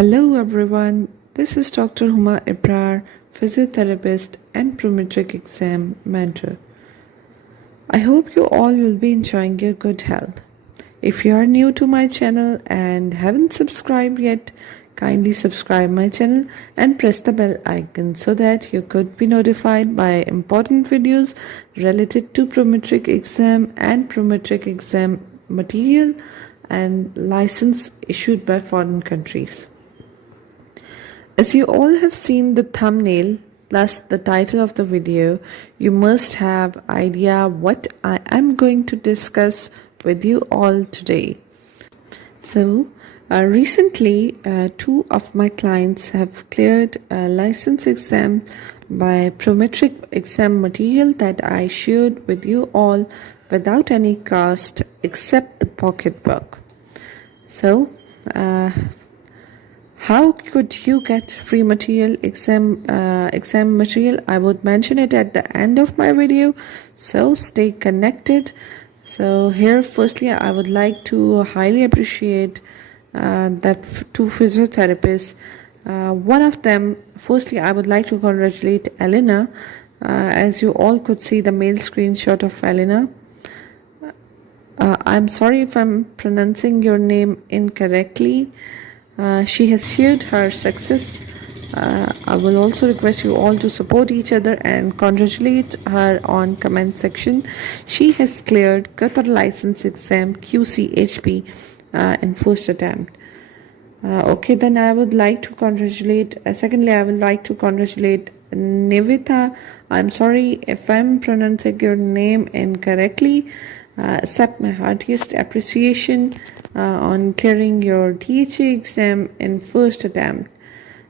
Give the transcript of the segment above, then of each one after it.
Hello everyone, this is Dr. Drhumaibrar, physiotherapist and Prometric exam mentor. I hope you all will be enjoying your good health. If you are new to my channel and haven't subscribed yet, kindly subscribe my channel and press the bell icon so that you could be notified by important videos related to Prometric exam and Prometric exam material and license issued by foreign countries. As you all have seen the thumbnail plus the title of the video, you must have idea what I am going to discuss with you all today. So recently two of my clients have cleared a license exam by Prometric exam material that I shared with you all without any cost except the pocketbook. So how could you get free material, exam material? I would mention it at the end of my video, so stay connected. So here firstly I would like to highly appreciate that two physiotherapists. One of them, firstly I would like to congratulate Elena. As you all could see the mail screenshot of Elena. I'm sorry if I'm pronouncing your name incorrectly. She has shared her success. I will also request you all to support each other and congratulate her on comment section. She has cleared Qatar license exam QCHP in first attempt. Okay, then I would like to congratulate, secondly I would like to congratulate Nivita. I'm sorry if I'm pronouncing your name incorrectly. Accept my heartiest appreciation on clearing your DHA exam in first attempt.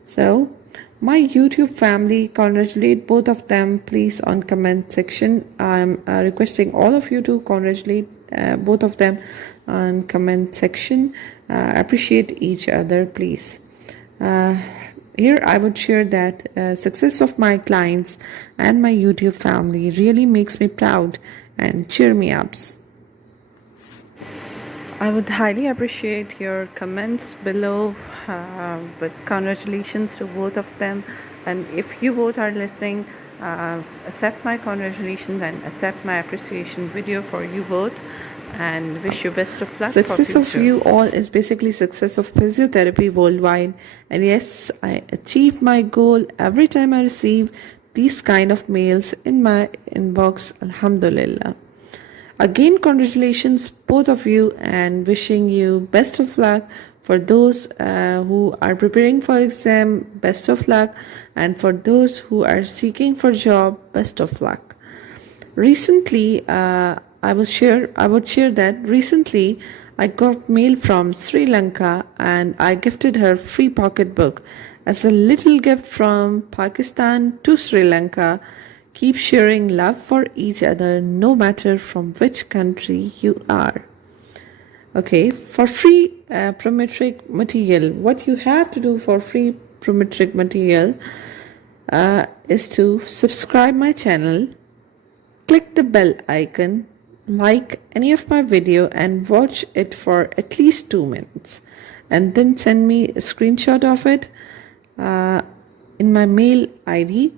So my YouTube family, congratulate both of them please on comment section. I'm requesting all of you to congratulate both of them on comment section. Appreciate each other please. Here I would share that success of my clients and my YouTube family really makes me proud and cheer me up. I would highly appreciate your comments below with congratulations to both of them, and if you both are listening, accept my congratulations and accept my appreciation video for you both and wish you best of luck. Success of you all is basically success of physiotherapy worldwide, and yes, I achieve my goal every time I receive these kind of mails in my inbox. Alhamdulillah. Again, congratulations both of you and wishing you best of luck. For those who are preparing for exam, best of luck, and for those who are seeking for job, best of luck. Recently, I would share that recently I got mail from Sri Lanka and I gifted her free pocketbook as a little gift from Pakistan to Sri Lanka. Keep sharing love for each other no matter from which country you are. Okay, for free Prometric material, what you have to do for free Prometric material is to subscribe my channel, click the bell icon, like any of my video and watch it for at least 2 minutes, and then send me a screenshot of it in my mail ID.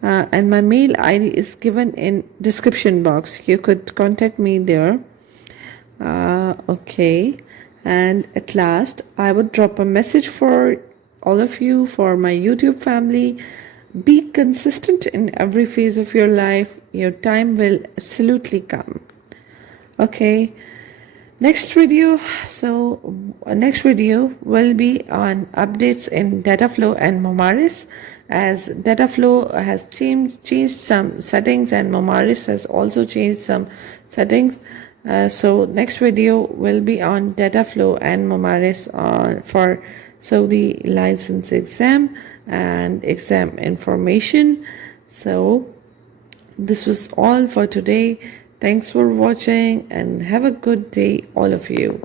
And my mail ID is given in description box. You could contact me there. Okay, and at last I would drop a message for all of you, for my YouTube family. Be consistent in every phase of your life. Your time will absolutely come. Okay, next video will be on updates in data flow and Momaris, as data flow has changed some settings and Momaris has also changed some settings. So next video will be on data flow and Momaris for Saudi license exam and exam information. So this was all for today. Thanks for watching and have a good day all of you.